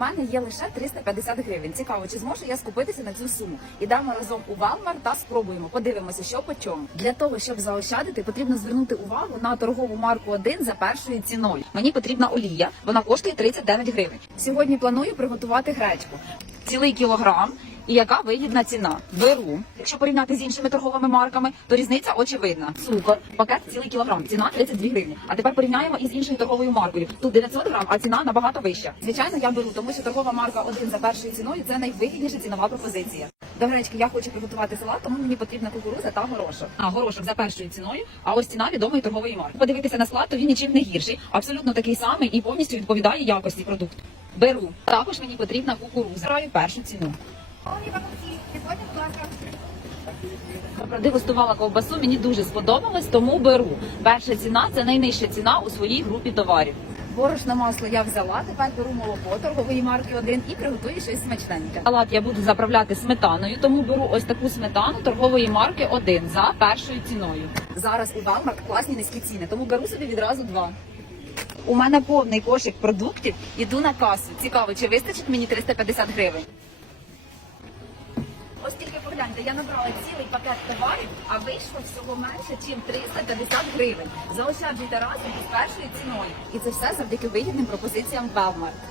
мене є лише 350 гривень. Цікаво, чи зможу я скупитися на цю суму? Ідемо разом у Walmart та спробуємо. Подивимося, що по чому. Для того, щоб заощадити, потрібно звернути увагу на торгову марку 1 за першою ціною. Мені потрібна олія. Вона коштує 39 гривень. Сьогодні планую приготувати гречку. Цілий кілограм. І яка вигідна ціна? Беру. Якщо порівняти з іншими торговими марками, то різниця очевидна. Цукор, пакет цілий кілограм, ціна 32 гривні. А тепер порівняємо із іншою торговою маркою. Тут 900 грам, а ціна набагато вища. Звичайно, я беру, тому що торгова марка 1 за першою ціною це найвигідніша цінова пропозиція. До гречки я хочу приготувати салат, тому мені потрібна кукуруза та горошок. А горошок за першою ціною, а ось ціна відомої торгової марки. Подивитися на склад, то він нічим не гірший, абсолютно такий самий і повністю відповідає якості продукту. Беру. Також мені потрібна кукуруза. Браю першу ціну. Продегустувала ковбасу, мені дуже сподобалось, тому беру. Перша ціна це найнижча ціна у своїй групі товарів. Борошно масло я взяла, тепер беру молоко торгової марки 1 і приготую щось смачненьке. Салат я буду заправляти сметаною, тому беру ось таку сметану торгової марки 1 за першою ціною. Зараз у Walmart класні низькі ціни, тому беру собі відразу два. У мене повний кошик продуктів, іду на касу. Цікаво, чи вистачить мені 350 гривень? Ось погляньте, я набрала цілий пакет товарів, а вийшло всього менше, ніж 350 гривень. Заощаджуйте разом із першою ціною. І це все завдяки вигідним пропозиціям Walmart.